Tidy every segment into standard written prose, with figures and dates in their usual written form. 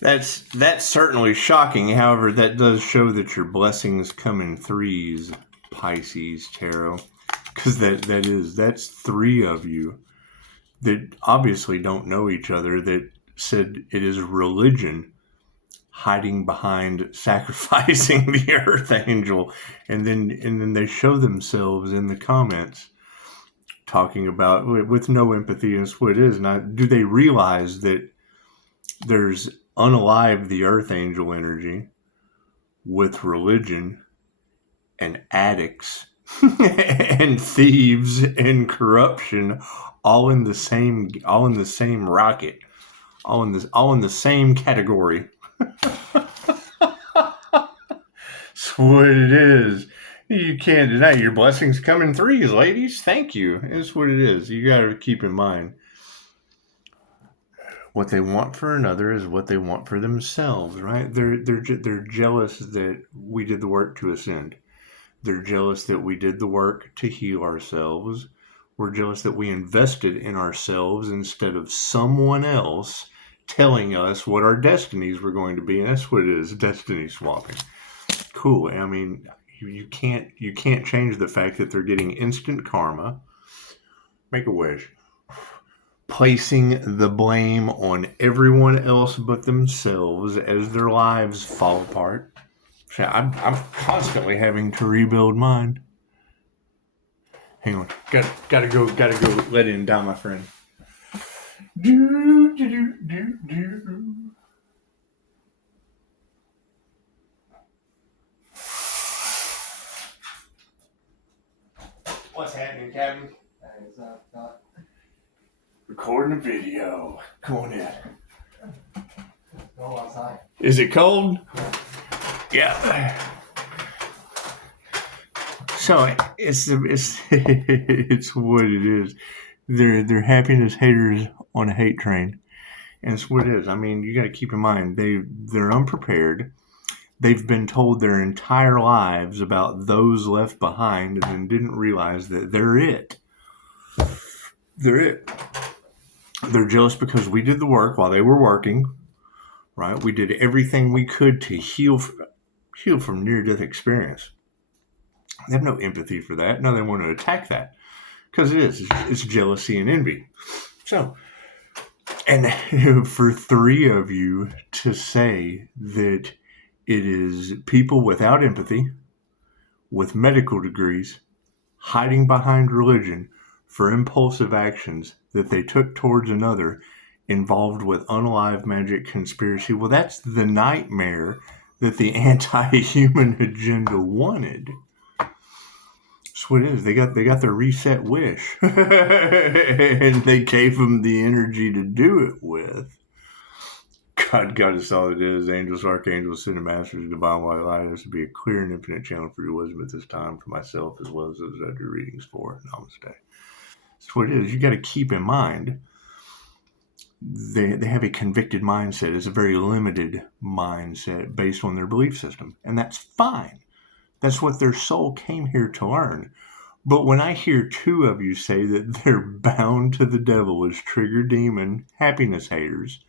That's certainly shocking. However, that does show that your blessings come in threes, Pisces tarot, because that's three of you that obviously don't know each other. That said it is religion hiding behind sacrificing the Earth Angel, and then they show themselves in the comments talking about with no empathy, and it's what it is. Now, do they realize that there's unalive the Earth Angel energy with religion and addicts and thieves and corruption all in the same rocket, all in the same category? That's what it is. You can't deny your blessings come in threes, ladies. Thank you. That's what it is. You got to keep in mind what they want for another is what they want for themselves, right? They're jealous that we did the work to ascend. They're jealous that we did the work to heal ourselves. We're jealous that we invested in ourselves instead of someone else telling us what our destinies were going to be. And that's what it is, destiny swapping. Cool. I mean, you can't change the fact that they're getting instant karma. Make a wish. Placing the blame on everyone else but themselves as their lives fall apart. I'm constantly having to rebuild mine. Hang on, gotta go let in down, my friend. What's happening, Captain? Recording a video. Come on in. Go outside. Is it cold? Yeah. So it's what it is. They're happiness haters on a hate train, and it's what it is. I mean, you got to keep in mind they're unprepared. They've been told their entire lives about those left behind, and then didn't realize that they're it. They're it. They're jealous because we did the work while they were working, right? We did everything we could to heal from near-death experience. They have no empathy for that. No, they want to attack that because it's jealousy and envy. So, and for three of you to say that it is people without empathy, with medical degrees, hiding behind religion for impulsive actions that they took towards another, involved with unalive magic conspiracy. Well, that's the nightmare that the anti-human agenda wanted. That's what it is. They got their reset wish, and they gave them the energy to do it with. God is all it is. Angels, archangels, ascended masters, divine white light. This to be a clear and infinite channel for your wisdom at this time, for myself as well as those I do readings for. Namaste. That's what it is. You got to keep in mind they have a convicted mindset. It's a very limited mindset based on their belief system, and that's fine. That's what their soul came here to learn. But when I hear two of you say that they're bound to the devil as trigger demon happiness haters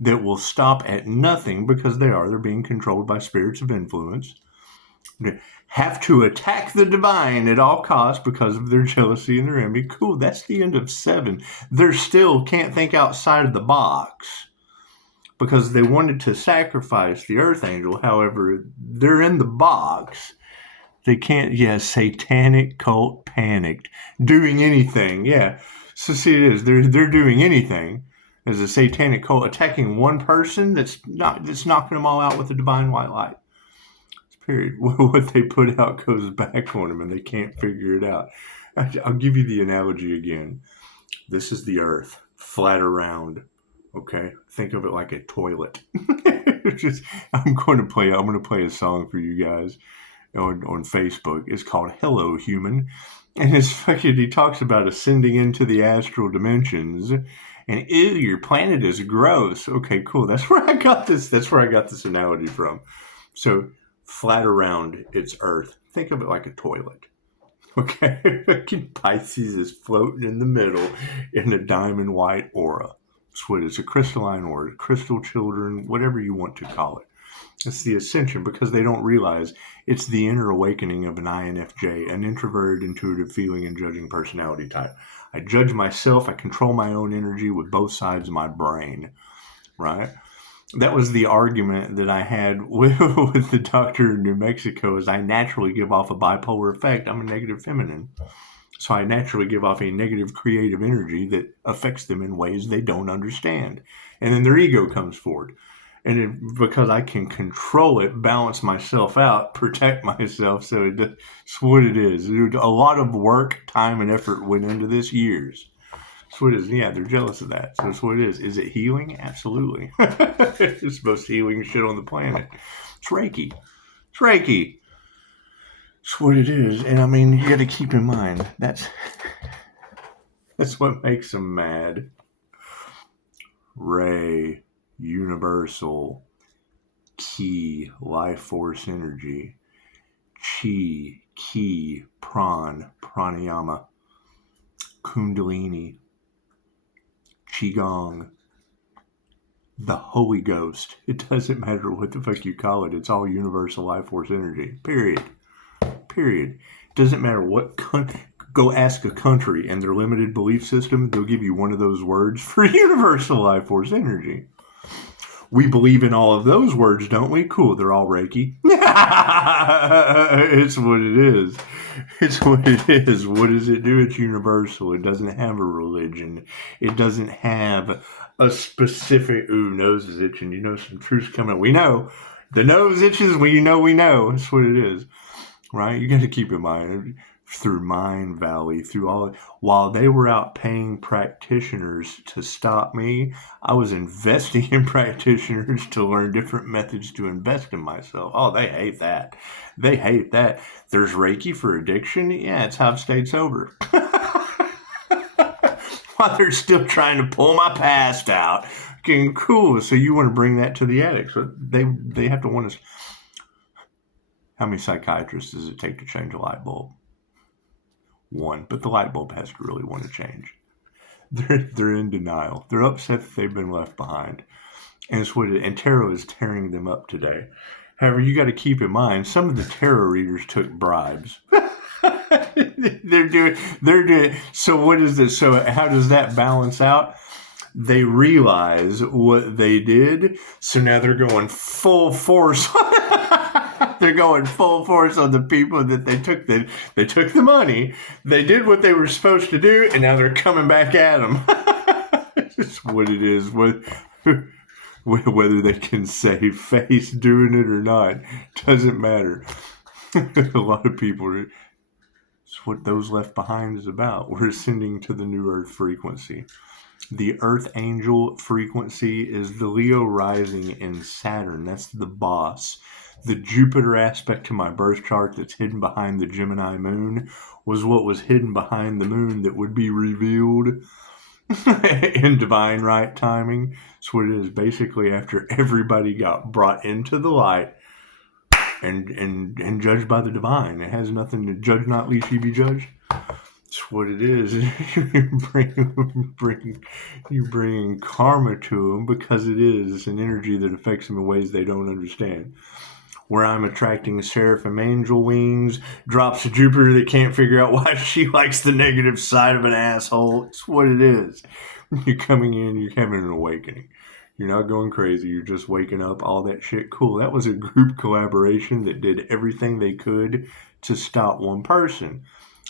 that will stop at nothing because they're being controlled by spirits of influence, have to attack the divine at all costs because of their jealousy and their envy. Cool, that's the end of 7. They still can't think outside of the box because they wanted to sacrifice the Earth Angel. However, they're in the box. They can't, satanic cult panicked. Doing anything, yeah. So see, it is. They're doing anything as a satanic cult, attacking one person that's knocking them all out with the divine white light. Period. What they put out goes back on them, and they can't figure it out. I'll give you the analogy again. This is the Earth, flat around. Okay, think of it like a toilet. I'm going to play a song for you guys on Facebook. It's called "Hello Human," and he talks about ascending into the astral dimensions. And ew, your planet is gross. Okay, cool. That's where I got this. That's where I got this analogy from. So, flat around its Earth. Think of it like a toilet. Okay, Pisces is floating in the middle in a diamond white aura. That's what it's a crystalline word, crystal children, whatever you want to call it. It's the ascension because they don't realize it's the inner awakening of an INFJ, an introverted, intuitive, feeling, and judging personality type. I judge myself. I control my own energy with both sides of my brain, right? That was the argument that I had with the doctor in New Mexico is I naturally give off a bipolar effect. I'm a negative feminine. So I naturally give off a negative creative energy that affects them in ways they don't understand. And then their ego comes forward. And because I can control it, balance myself out, protect myself, so it's what it is. A lot of work, time, and effort went into this years. That's what it is. Yeah, they're jealous of that. So that's what it is. Is it healing? Absolutely. It's the most healing shit on the planet. It's Reiki. It's Reiki. It's what it is. And I mean, you got to keep in mind, that's what makes them mad. Ray, universal, ki, life force energy, chi, ki, pranayama, kundalini, qigong, the Holy Ghost. It doesn't matter what the fuck you call it. It's all universal life force energy. Period. It doesn't matter what go ask a country and their limited belief system, they'll give you one of those words for universal life force energy. We believe in all of those words, don't we? Cool, they're all Reiki. It's what it is. It's what it is. What does it do? It's universal. It doesn't have a religion. It doesn't have a specific, nose is itching. You know some truth's coming. We know. The nose itches, we know. That's what it is. Right? You got to keep in mind, through Mind Valley, through all, while they were out paying practitioners to stop me, I was investing in practitioners to learn different methods to invest in myself. Oh, they hate that. There's Reiki for addiction. Yeah, it's how I've stayed sober. While they're still trying to pull my past out. Okay, cool. So you want to bring that to the addicts. So they have to want to. How many psychiatrists does it take to change a light bulb? One, but the light bulb has to really want to change. They're in denial. They're upset that they've been left behind. And it's what and tarot is tearing them up today. However, you got to keep in mind, some of the tarot readers took bribes. They're doing. So what is this? So how does that balance out? They realize what they did, so now they're going full force. They're going full force on the people that they took the money. They did what they were supposed to do, and now they're coming back at them. It's what it is. Whether they can save face doing it or not doesn't matter. A lot of people. It's what those left behind is about. We're ascending to the new Earth frequency. The Earth Angel frequency is the Leo rising in Saturn. That's the boss. The Jupiter aspect to my birth chart that's hidden behind the Gemini moon was what was hidden behind the moon that would be revealed in divine right timing. That's what it is. Basically, after everybody got brought into the light and judged by the divine. It has nothing to judge, not lest ye be judged. That's what it is. You bring karma to them because it is. It's an energy that affects them in ways they don't understand. Where I'm attracting seraphim angel wings, drops a Jupiter that can't figure out why she likes the negative side of an asshole. It's what it is. You're coming in, you're having an awakening. You're not going crazy. You're just waking up, all that shit. Cool. That was a group collaboration that did everything they could to stop one person.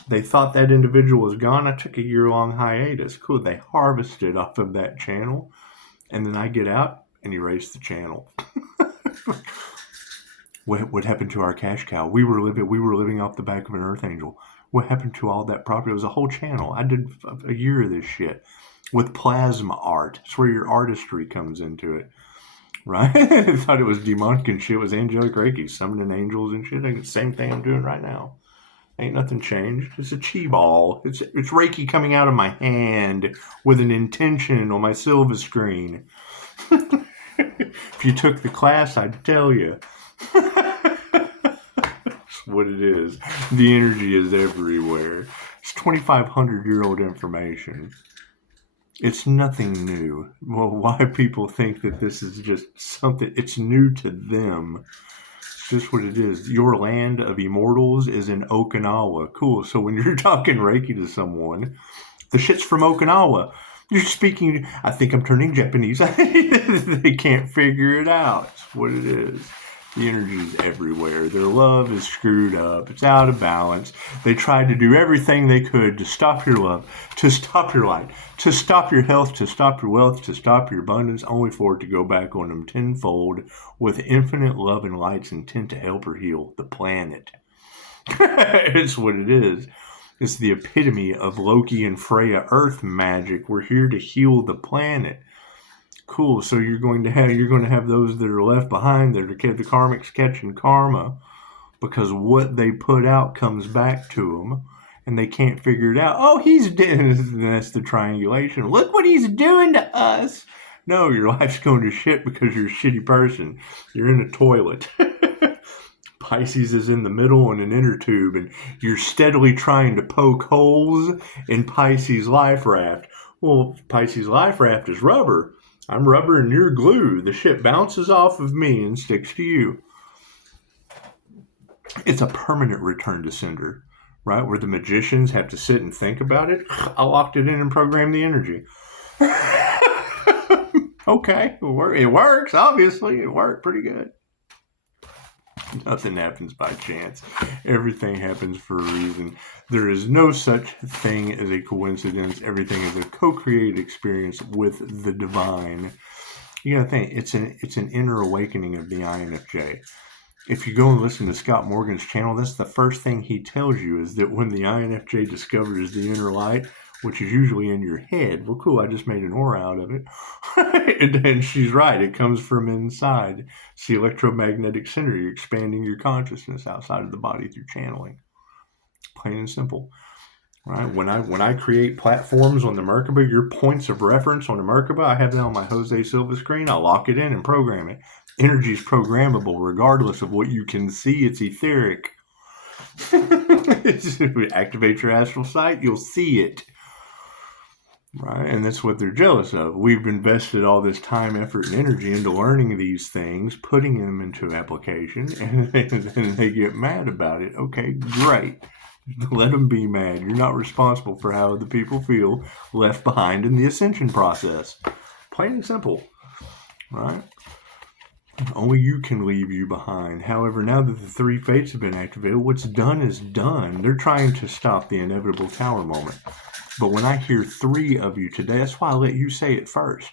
They thought that individual was gone. I took a year-long hiatus. Cool. They harvested off of that channel. And then I get out and erase the channel. What happened to our cash cow? We were living off the back of an Earth Angel. What happened to all that property? It was a whole channel. I did a year of this shit with plasma art. It's where your artistry comes into it, right? I thought it was demonic and shit. It was angelic Reiki, summoning angels and shit. It's the same thing I'm doing right now. Ain't nothing changed. It's a chi ball. It's Reiki coming out of my hand with an intention on my silver screen. If you took the class, I'd tell you. That's what it is. The energy is everywhere. It's 2,500-year-old information. It's nothing new. Well, why people think that this is just something, it's new to them. It's just what it is. Your land of immortals is in Okinawa. Cool. So when you're talking Reiki to someone, the shit's from Okinawa. You're speaking, I think I'm turning Japanese. They can't figure it out. That's what it is. The energy is everywhere. Their love is screwed up. It's out of balance. They tried to do everything they could to stop your love, to stop your light, to stop your health, to stop your wealth, to stop your abundance, only for it to go back on them tenfold with infinite love and light's intent to help or heal the planet. It's what it is. It's the epitome of Loki and Freya Earth magic. We're here to heal the planet. Cool. So you're going to have those that are left behind that are the Karmics catching karma because what they put out comes back to them, and they can't figure it out. Oh, he's doing. That's the triangulation. Look what he's doing to us. No, your life's going to shit because you're a shitty person. You're in a toilet. Pisces is in the middle and an inner tube, and you're steadily trying to poke holes in Pisces life raft. Well, Pisces life raft is rubber. I'm rubber and you're glue. The shit bounces off of me and sticks to you. It's a permanent return to sender, right? Where the magicians have to sit and think about it. I locked it in and programmed the energy. Okay, it works. Obviously, it worked pretty good. Nothing happens by chance. Everything happens for a reason. There is no such thing as a coincidence. Everything is a co-created experience with the divine. You gotta think, it's an inner awakening of the INFJ. If you go and listen to Scott Morgan's channel, that's the first thing he tells you is that when the INFJ discovers the inner light, which is usually in your head, well, cool, I just made an aura out of it. And she's right, it comes from inside. It's the electromagnetic center. You're expanding your consciousness outside of the body through channeling. Plain and simple. Right? When I create platforms on the Merkaba, your points of reference on the Merkaba, I have that on my Jose Silva screen. I lock it in and program it. Energy is programmable regardless of what you can see. It's etheric. Activate your astral sight, you'll see it. Right? And that's what they're jealous of. We've invested all this time, effort, and energy into learning these things, putting them into application, and they get mad about it. Okay, great. Let them be mad. You're not responsible for how the people feel left behind in the ascension process. Plain and simple. Right? Only you can leave you behind. However, now that the three fates have been activated, what's done is done. They're trying to stop the inevitable tower moment. But when I hear three of you today, that's why I let you say it first.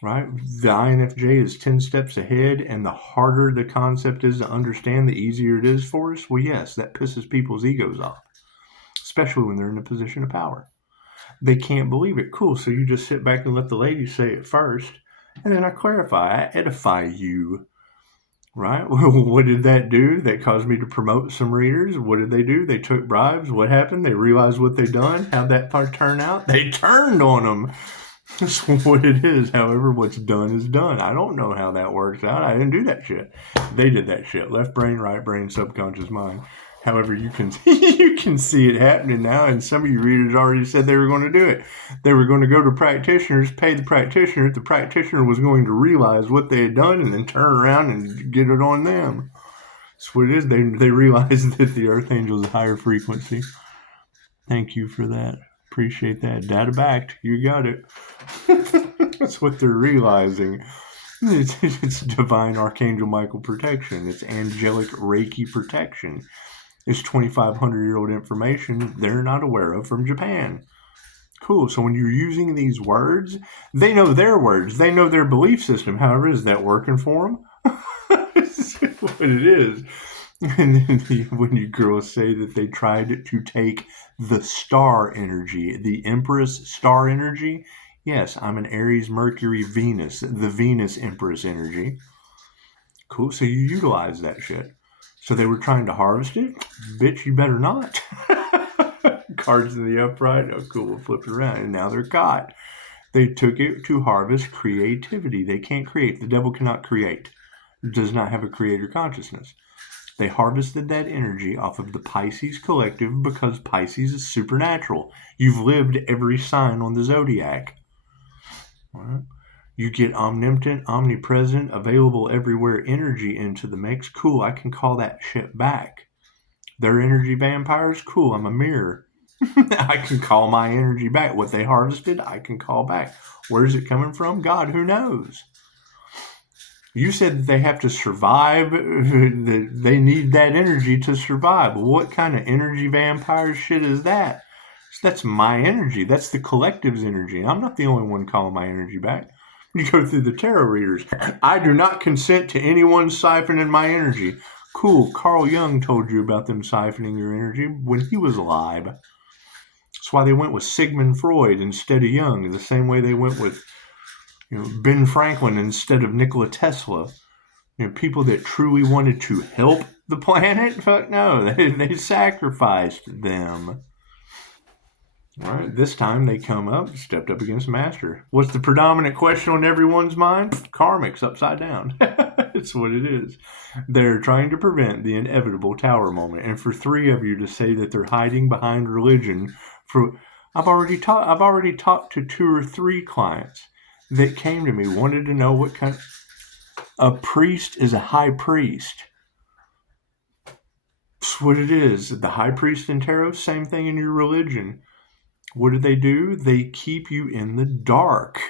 Right? The INFJ is 10 steps ahead, and the harder the concept is to understand, the easier it is for us. Well, yes, that pisses people's egos off, especially when they're in a position of power. They can't believe it. Cool, so you just sit back and let the ladies say it first, and then I clarify, I edify you. Right? What did that do? That caused me to promote some readers. What did they do? They took bribes. What happened? They realized what they done. How'd that part turn out? They turned on them. That's what it is. However, what's done is done. I don't know how that works out. I didn't do that shit. They did that shit. Left brain, right brain, subconscious mind. However, you can you can see it happening now, and some of you readers already said they were going to do it. They were going to go to practitioners, pay the practitioner. The practitioner was going to realize what they had done and then turn around and get it on them. That's what it is. They realized that the Archangel is a higher frequency. Thank you for that. Appreciate that. Data backed. You got it. That's what they're realizing. It's divine Archangel Michael protection. It's angelic Reiki protection. It's 2,500-year-old information they're not aware of from Japan. Cool. So when you're using these words, they know their words. They know their belief system. However, is that working for them? It's what it is. And then when you girls say that they tried to take the star energy, the Empress star energy, yes, I'm an Aries, Mercury, Venus, the Venus Empress energy. Cool. So you utilize that shit. So they were trying to harvest it? Bitch, you better not. Cards in the upright. Oh, cool. We'll flip it around. And now they're caught. They took it to harvest creativity. They can't create. The devil cannot create. It does not have a creator consciousness. They harvested that energy off of the Pisces collective because Pisces is supernatural. You've lived every sign on the zodiac. Right? You get omnipotent, omnipresent, available everywhere energy into the mix. Cool, I can call that shit back. They're energy vampires? Cool, I'm a mirror. I can call my energy back. What they harvested, I can call back. Where's it coming from? God, who knows? You said that they have to survive, that they need that energy to survive. What kind of energy vampire shit is that? That's my energy. That's the collective's energy. I'm not the only one calling my energy back. You go through the tarot readers. I do not consent to anyone siphoning my energy. Cool. Carl Jung told you about them siphoning your energy when he was alive. That's why they went with Sigmund Freud instead of Jung, the same way they went with Ben Franklin instead of Nikola Tesla. People that truly wanted to help the planet, fuck no, they sacrificed them. All right, this time they come up, stepped up against Master. What's the predominant question on everyone's mind? Karmics upside down. It's what it is. They're trying to prevent the inevitable tower moment. And for three of you to say that they're hiding behind religion, I've already talked to 2 or 3 clients that came to me, wanted to know what kind of... A priest is a high priest. That's what it is. The high priest in tarot, same thing in your religion. What do? They keep you in the dark.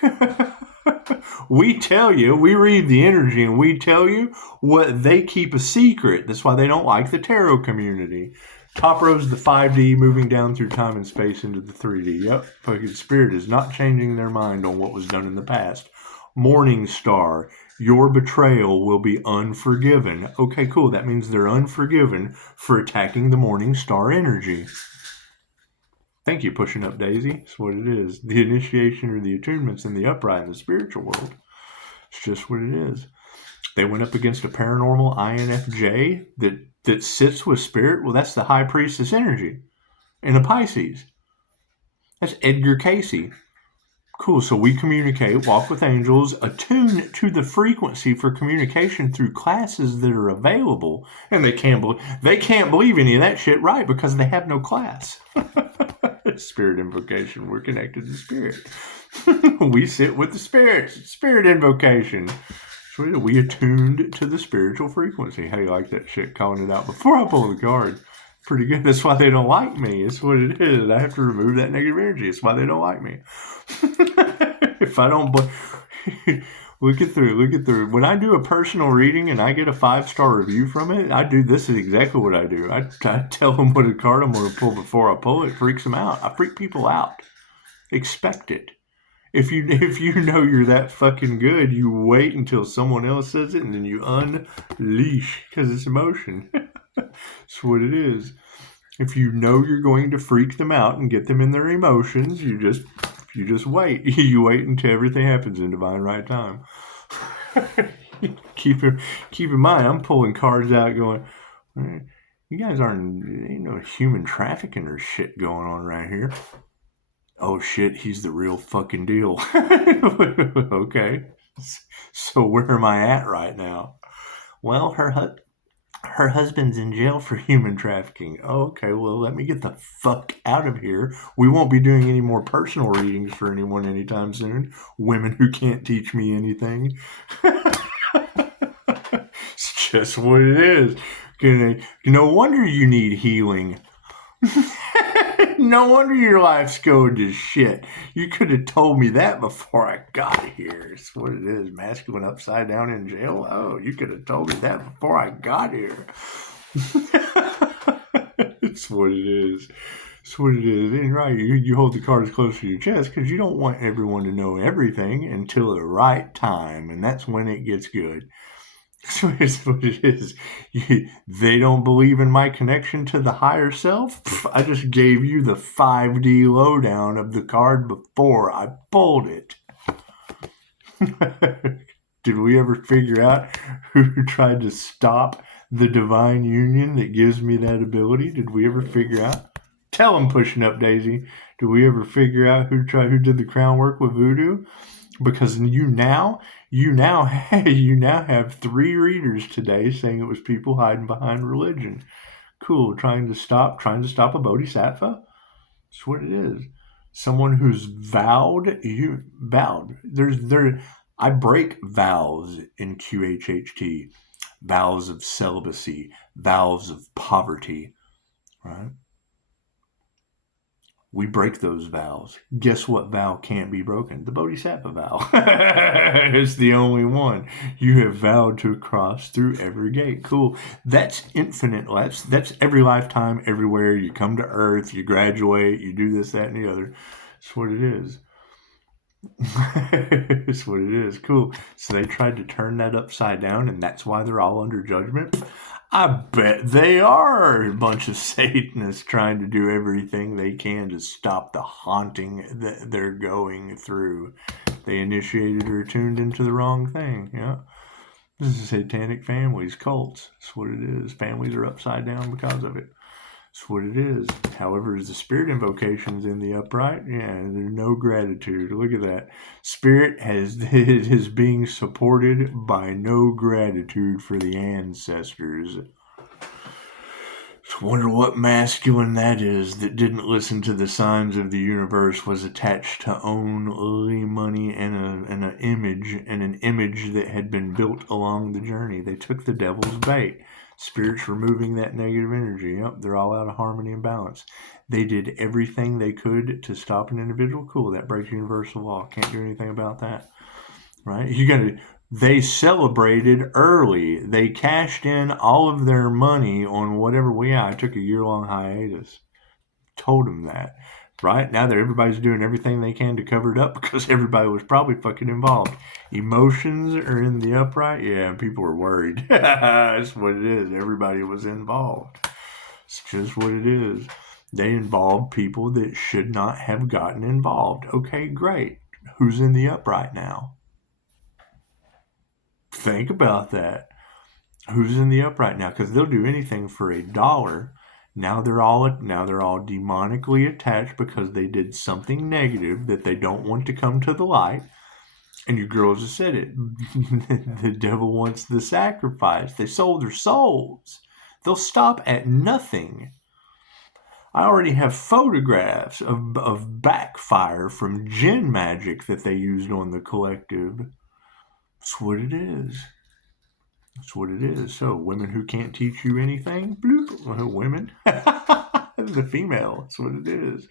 We tell you, we read the energy and we tell you what they keep a secret. That's why they don't like the tarot community. Top row's the 5D moving down through time and space into the 3D. Yep, fucking spirit is not changing their mind on what was done in the past. Morning star, your betrayal will be unforgiven. Okay, cool. That means they're unforgiven for attacking the morning star energy. Thank you, Pushing Up Daisy. That's what it is. The initiation or the attunements in the upright in the spiritual world. It's just what it is. They went up against a paranormal INFJ that sits with spirit. Well, that's the high priestess energy in a Pisces. That's Edgar Casey. Cool. So we communicate, walk with angels, attune to the frequency for communication through classes that are available. And they can't believe any of that shit, right? Because they have no class. Spirit invocation. We're connected to spirit. We sit with the spirits. Spirit invocation. So we attuned to the spiritual frequency. How do you like that shit? Calling it out before I pull the card. Pretty good. That's why they don't like me. It's what it is. I have to remove that negative energy. It's why they don't like me. If I don't... Look it through. When I do a personal reading and I get a 5-star review from it, this is exactly what I do. I tell them what a card I'm going to pull before I pull it. It freaks them out. I freak people out. Expect it. If you know you're that fucking good, you wait until someone else says it and then you unleash because it's emotion. That's what it is. If you know you're going to freak them out and get them in their emotions, you just wait. You wait until everything happens in divine right time. Keep in mind, I'm pulling cards out going, you guys ain't no human trafficking or shit going on right here. Oh shit, he's the real fucking deal. Okay. So where am I at right now? Well, her husband's in jail for human trafficking. Okay, well, let me get the fuck out of here. We won't be doing any more personal readings for anyone anytime soon. Women who can't teach me anything. It's just what it is. No wonder you need healing. No wonder your life's going to shit. You could have told me that before I got here. It's what it is. Masculine upside down in jail. Oh, you could have told me that before I got here. It's what it is. It's what it is. And right, you hold the cards close to your chest because you don't want everyone to know everything until the right time. And that's when it gets good. That's what it is. They don't believe in my connection to the higher self. I just gave you the 5D lowdown of the card before I pulled it. Did we ever figure out who tried to stop the divine union that gives me that ability? Did we ever figure out? Tell them, Pushing Up Daisy. Did we ever figure out who did the crown work with voodoo? Because you now have 3 readers today saying it was people hiding behind religion. Cool, trying to stop a bodhisattva. That's what it is. Someone who's vowed, you vowed. I break vows in QHHT, vows of celibacy, vows of poverty, right? We break those vows. Guess what vow can't be broken? The Bodhisattva vow. It's the only one. You have vowed to cross through every gate. Cool. That's infinite. That's every lifetime, everywhere. You come to Earth, you graduate, you do this, that, and the other. That's what it is. That's what it is. Cool. So they tried to turn that upside down, and that's why they're all under judgment. I bet they are a bunch of Satanists trying to do everything they can to stop the haunting that they're going through. They initiated or tuned into the wrong thing. Yeah. This is satanic families, cults. That's what it is. Families are upside down because of it. That's what it is. However, is the spirit invocations in the upright? Yeah, there's no gratitude. Look at that. Spirit is being supported by no gratitude for the ancestors. Just wonder what masculine that is that didn't listen to the signs of the universe, was attached to only money and an image that had been built along the journey. They took the devil's bait. Spirits removing that negative energy. Yep, they're all out of harmony and balance. They did everything they could to stop an individual. Cool, that breaks universal law. Can't do anything about that. Right? They celebrated early. They cashed in all of their money on whatever. I took a year-long hiatus. Told them that. Right? Now that everybody's doing everything they can to cover it up because everybody was probably fucking involved. Emotions are in the upright. Yeah, people are worried. That's what it is. Everybody was involved. It's just what it is. They involved people that should not have gotten involved. Okay, great. Who's in the upright now? Think about that. Who's in the upright now? Because they'll do anything for $1. Now they're all demonically attached because they did something negative that they don't want to come to the light. And you girls have said it. The devil wants the sacrifice. They sold their souls. They'll stop at nothing. I already have photographs of backfire from jinn magic that they used on the collective. That's what it is. That's what it is. So, women who can't teach you anything, bloop, women, the female, that's what it is.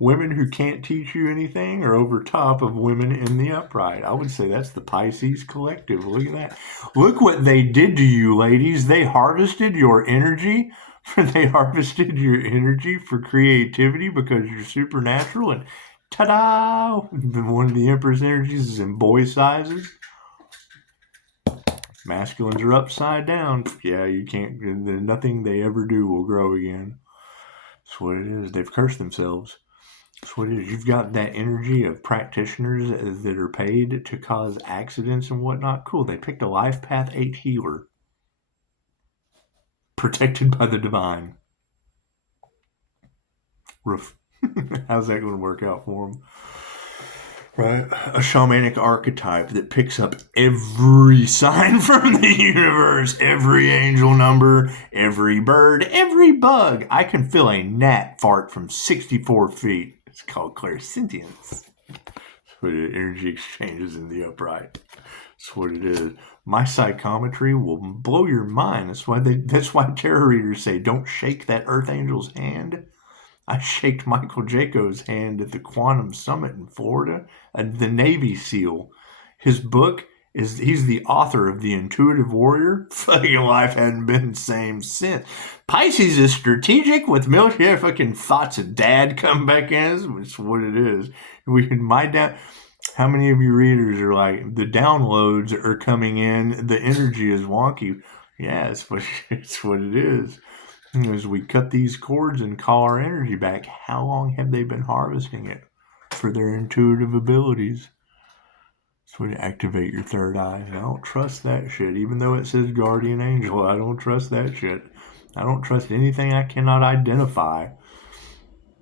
Women who can't teach you anything are over top of women in the upright. I would say that's the Pisces collective. Look at that. Look what they did to you, ladies. They harvested your energy. They harvested your energy for creativity because you're supernatural. And ta-da! One of the Empress energies is in boy sizes. Masculines are upside down. Yeah, you can't. Nothing they ever do will grow again. That's what it is. They've cursed themselves. That's what it is. You've got that energy of practitioners that are paid to cause accidents and whatnot. Cool. They picked a life path 8 healer, protected by the divine. Roof. How's that going to work out for them? Right? A shamanic archetype that picks up every sign from the universe, every angel number, every bird, every bug. I can feel a gnat fart from 64 feet. It's called clairsentience. So energy exchanges in the upright. That's what it is. My psychometry will blow your mind. That's why tarot readers say don't shake that earth angel's hand. I shaked Michael Jaco's hand at the Quantum Summit in Florida, the Navy SEAL. His book he's the author of The Intuitive Warrior. Fucking life hadn't been the same since. Pisces is strategic with military. Fucking thoughts of dad come back in. It's what it is. How many of you readers are like, the downloads are coming in, the energy is wonky? Yeah, it's what it is. As we cut these cords and call our energy back, how long have they been harvesting it for their intuitive abilities? So to activate your third eye. I don't trust that shit. Even though it says guardian angel, I don't trust that shit. I don't trust anything I cannot identify.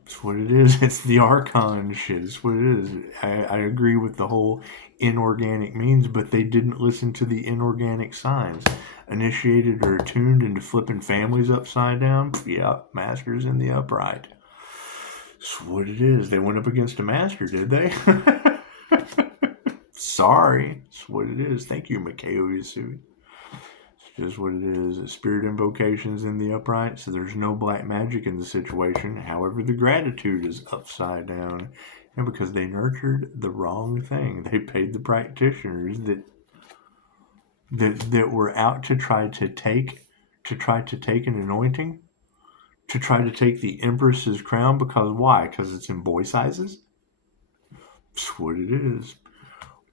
It's what it is. It's the archon shit. It's what it is. I agree with the whole inorganic means, but they didn't listen to the inorganic signs. Initiated or attuned into flipping families upside down. Yeah, masters in the upright. That's what it is. They went up against a master, did they? Sorry. That's what it is. Thank you, Mikao Yasui. It's just what it is. Spirit invocations in the upright, so there's no black magic in the situation. However, the gratitude is upside down. And because they nurtured the wrong thing, they paid the practitioners that were out to try to take an anointing, to try to take the Empress's crown. Because why? Because it's in boy sizes? That's what it is.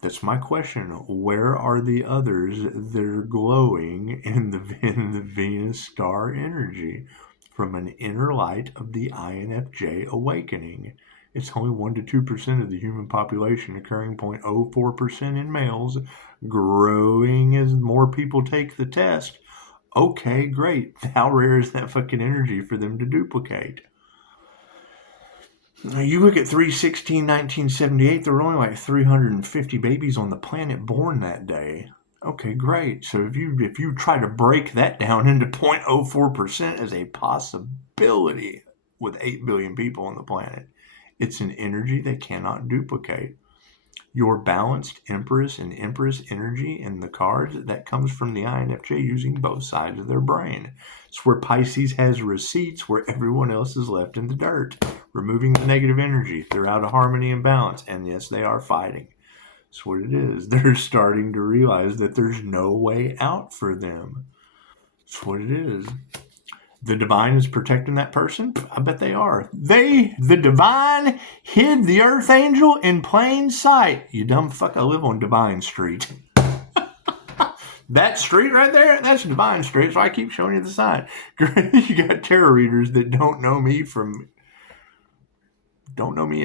That's my question. Where are the others that are glowing in the Venus star energy from an inner light of the INFJ awakening? It's only 1 to 2% of the human population, occurring 0.04% in males, growing as more people take the test. Okay, great. How rare is that fucking energy for them to duplicate? You look at 3/16/1978, there were only like 350 babies on the planet born that day. Okay, great. So if you try to break that down into 0.04% as a possibility with 8 billion people on the planet, it's an energy they cannot duplicate. Your balanced Empress and Empress energy in the cards, that comes from the INFJ using both sides of their brain. It's where Pisces has receipts where everyone else is left in the dirt, removing the negative energy. They're out of harmony and balance, and yes, they are fighting. That's what it is. They're starting to realize that there's no way out for them. That's what it is. The divine is protecting that person? I bet they are. The divine, hid the earth angel in plain sight. You dumb fuck, I live on Divine Street. That street right there, that's Divine Street, so I keep showing you the sign. You got tarot readers that don't know me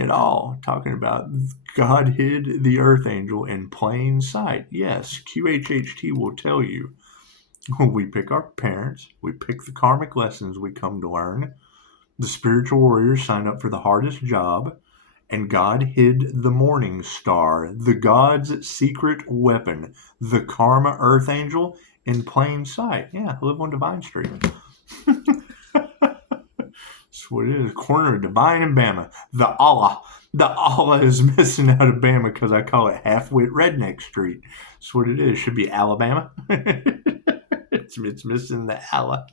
at all, talking about God hid the earth angel in plain sight. Yes, QHHT will tell you. We pick our parents. We pick the karmic lessons we come to learn. The spiritual warriors sign up for the hardest job. And God hid the morning star, the God's secret weapon, the karma earth angel, in plain sight. Yeah, I live on Divine Street. That's what it is. Corner of Divine and Bama. The Allah is missing out of Bama because I call it half-wit redneck street. That's what it is. Should be Alabama. It's missing the Allah.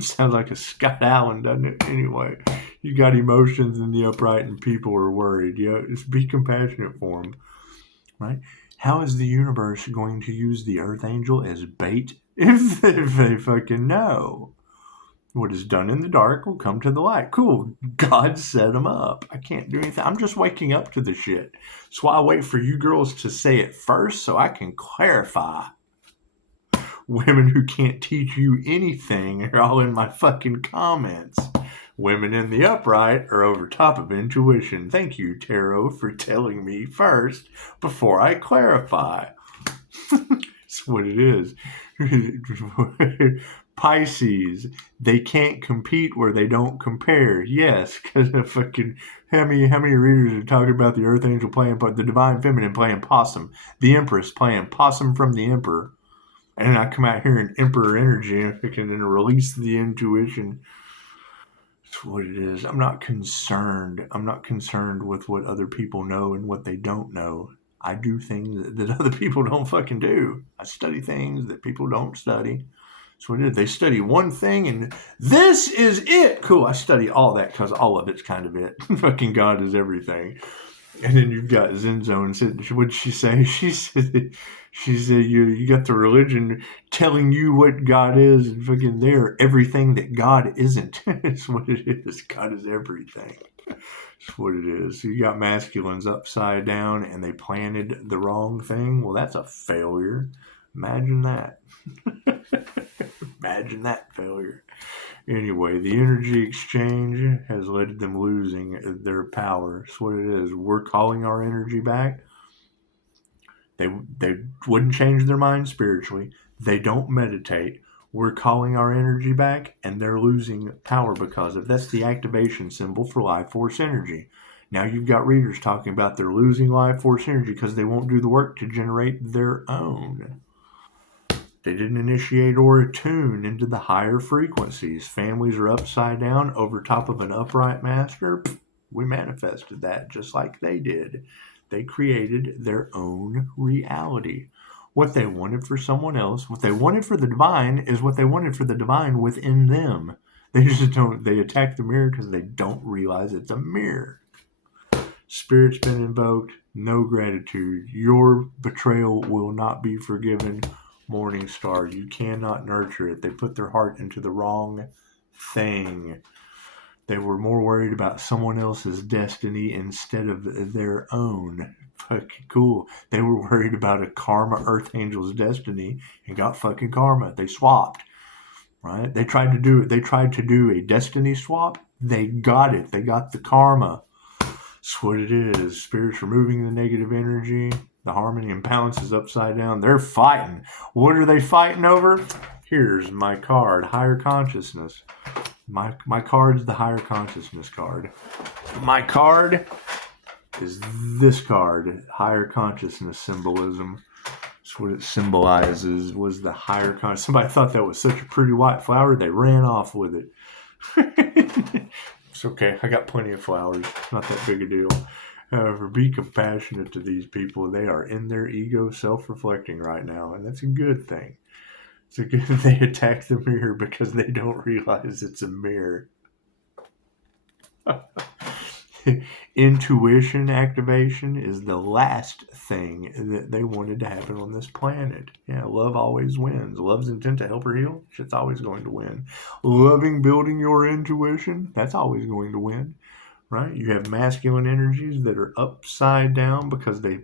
Sounds like a Scott Allen, doesn't it? Anyway, you got emotions in the upright and people are worried. Yeah, just be compassionate for them, right? How is the universe going to use the earth angel as bait if they fucking know? What is done in the dark will come to the light. Cool. God set them up. I can't do anything. I'm just waking up to the shit. That's why I wait for you girls to say it first so I can clarify. Women who can't teach you anything are all in my fucking comments. Women in the upright are over top of intuition. Thank you, Tarot, for telling me first before I clarify. That's what it is. Pisces, they can't compete where they don't compare. Yes, because fucking how many readers are talking about the Earth Angel playing, the Divine Feminine playing possum, the Empress playing possum from the Emperor. And I come out here in Emperor energy and release the intuition. That's what it is. I'm not concerned. I'm not concerned with what other people know and what they don't know. I do things that other people don't fucking do. I study things that people don't study. That's what it is. They study one thing and this is it. Cool. I study all that because all of it's kind of it. Fucking God is everything. And then you've got Zen Zone. What'd she say? She said you got the religion telling you what God is, and fucking they're everything that God isn't. That's what it is. God is everything. That's what it is. So you got masculines upside down, and they planted the wrong thing. Well, that's a failure. Imagine that. Imagine that failure. Anyway, the energy exchange has led to them losing their power. That's what it is. We're calling our energy back. They wouldn't change their mind spiritually. They don't meditate. We're calling our energy back, and they're losing power because of that's the activation symbol for life force energy. Now you've got readers talking about they're losing life force energy because they won't do the work to generate their own. They didn't initiate or attune into the higher frequencies. Families are upside down over top of an upright master. We manifested that just like they did. They created their own reality. What they wanted for someone else, what they wanted for the divine, is what they wanted for the divine within them. They just don't, they attack the mirror because they don't realize it's a mirror. Spirit's been invoked. No gratitude. Your betrayal will not be forgiven. Morning star. You cannot nurture it. They put their heart into the wrong thing. They were more worried about someone else's destiny instead of their own. Fucking cool. They were worried about a karma earth angel's destiny and got fucking karma. They swapped. Right? They tried to do it. They tried to do a destiny swap. They got it. They got the karma. That's what it is. Spirit's removing the negative energy. The harmony and balance is upside down. They're fighting. What are they fighting over? Here's my card. Higher consciousness. My card's the higher consciousness card. My card is this card. Higher consciousness symbolism. That's what it symbolizes, was the higher consciousness. Somebody thought that was such a pretty white flower. They ran off with it. It's okay. I got plenty of flowers. It's not that big a deal. However, be compassionate to these people. They are in their ego self-reflecting right now, and that's a good thing. It's a good thing they attack the mirror because they don't realize it's a mirror. Intuition activation is the last thing that they wanted to happen on this planet. Yeah, love always wins. Love's intent to help her heal, shit's always going to win. Loving building your intuition, that's always going to win. Right? You have masculine energies that are upside down because they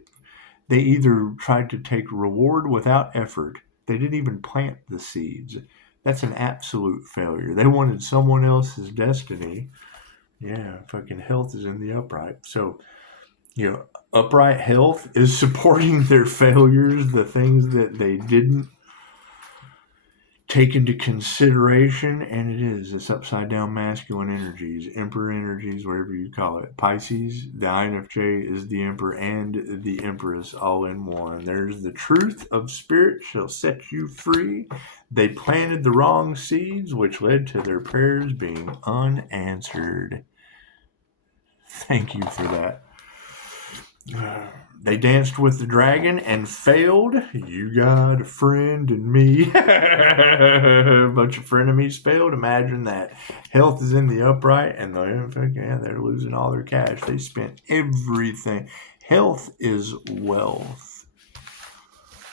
either tried to take reward without effort. They didn't even plant the seeds. That's an absolute failure. They wanted someone else's destiny. Yeah, fucking health is in the upright. So, upright health is supporting their failures, the things that they didn't take into consideration, and it's upside down masculine energies, emperor energies, whatever you call it. Pisces, the INFJ is the emperor and the empress all in one. There's the truth of spirit shall set you free. They planted the wrong seeds, which led to their prayers being unanswered. Thank you for that. They danced with the dragon and failed. You got a friend in me. A bunch of frenemies failed. Imagine that. Health is in the upright, and they're losing all their cash. They spent everything. Health is wealth.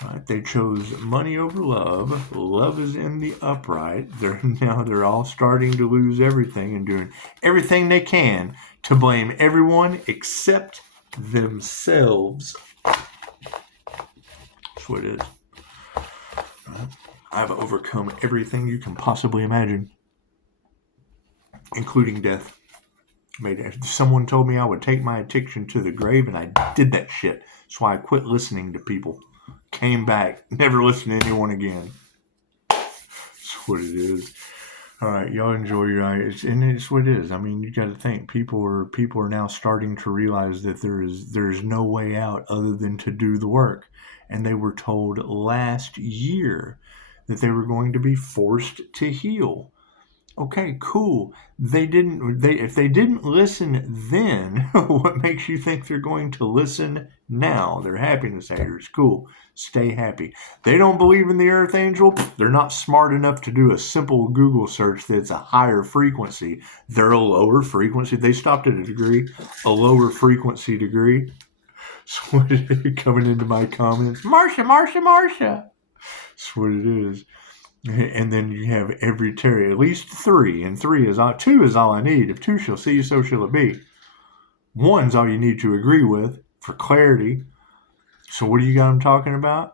Right? They chose money over love. Love is in the upright. They're all starting to lose everything and doing everything they can to blame everyone except themselves. That's what it is. I've overcome everything you can possibly imagine, including death. Someone told me I would take my addiction to the grave, and I did that shit. That's why I quit listening to people. Came back, never listened to anyone again. That's what it is. All right, y'all enjoy your eyes, and it's what it is. I mean, you got to think people are now starting to realize that there's no way out other than to do the work, and they were told last year that they were going to be forced to heal. Okay, cool. If they didn't listen then, what makes you think they're going to listen now? They're happiness haters. Cool. Stay happy. They don't believe in the Earth Angel. They're not smart enough to do a simple Google search that's a higher frequency. They're a lower frequency. They stopped at a degree, a lower frequency degree. So coming into my comments, Marsha. That's what it is. And then you have every Terry, at least three, and two is all I need. If two shall see, so shall it be. One's all you need to agree with for clarity. So what do you got them talking about?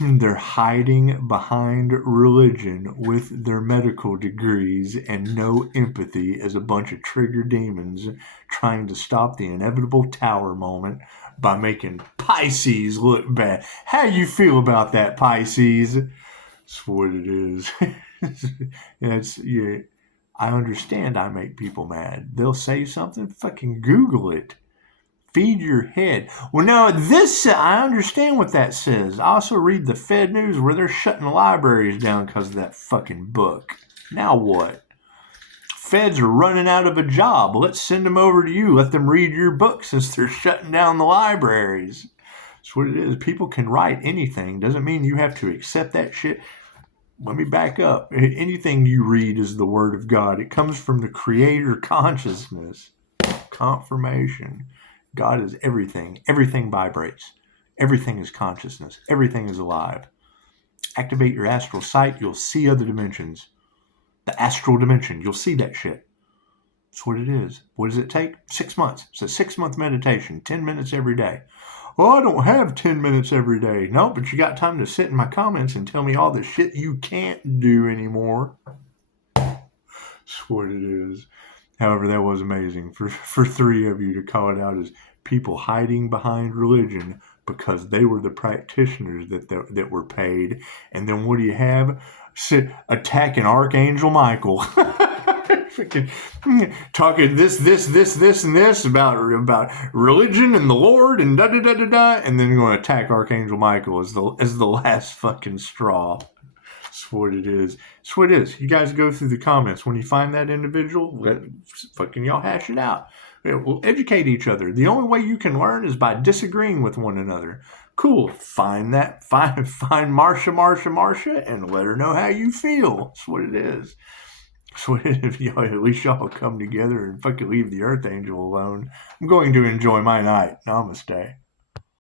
They're hiding behind religion with their medical degrees and no empathy as a bunch of trigger demons trying to stop the inevitable tower moment by making Pisces look bad. How you feel about that, Pisces? That's what it is. I understand I make people mad. They'll say something, fucking Google it. feed your head. Well, no, I understand what that says. I also read the Fed News where they're shutting libraries down because of that fucking book. Now what? Feds are running out of a job. Let's send them over to you. Let them read your book since they're shutting down the libraries. That's what it is. People can write anything. Doesn't mean you have to accept that shit. Let me back up. Anything you read is the word of God. It comes from the creator consciousness. Confirmation. God is everything. Everything vibrates. Everything is consciousness. Everything is alive. Activate your astral sight. You'll see other dimensions. The astral dimension. You'll see that shit. That's what it is. What does it take? 6 months. It's a 6-month meditation. 10 minutes every day. Oh, I don't have 10 minutes every day. No, but you got time to sit in my comments and tell me all the shit you can't do anymore. That's what it is. However, that was amazing. For 3 of you to call it out as people hiding behind religion because they were the practitioners that were paid. And then what do you have? Attacking Archangel Michael. Talking this, and this about religion and the Lord and da-da-da-da-da. And then going to attack Archangel Michael as the last fucking straw. That's what it is. That's what it is. You guys go through the comments. When you find that individual, fucking y'all hash it out. We'll educate each other. The only way you can learn is by disagreeing with one another. Cool. Find Marsha, and let her know how you feel. That's what it is. That's what it is. At least y'all come together and fucking leave the Earth Angel alone. I'm going to enjoy my night. Namaste.